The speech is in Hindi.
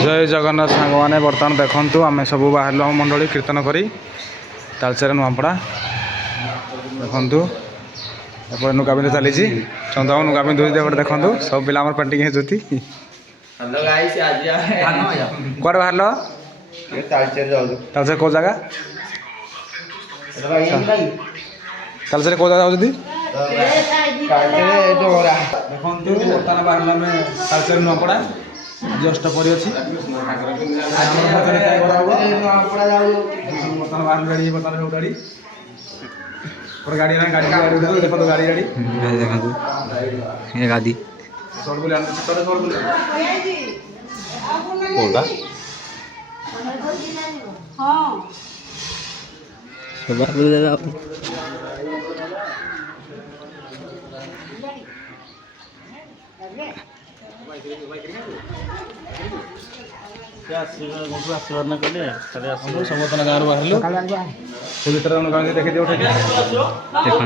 जय जगन्नाथ सांग मैंने बर्तमान देखु आम सब बाहर मंडली कीर्तन करी तालचेर नुआपड़ा देखु एपटे नुका पिंध चली चंद्रबाबू नुका पिंधुचे देखु सब पिला पेंटिंग होती कौन बाहर तालचेर कौ जगह तालचेर कौ जगह जाऊँ देखु बर्तमान बाहर तालचेर नुआपड़ा जस्ट पड़ी अच्छी बर्तमान बाहर गाड़ी बर्तमान गाड़ी गाड़ी गाड़ी गाड़ी देखो गाड़ी गाड़ी देखा गाड़ी आशीर्वाद न कले समर्थन गाँव बाहर से भर देखी दिए देखो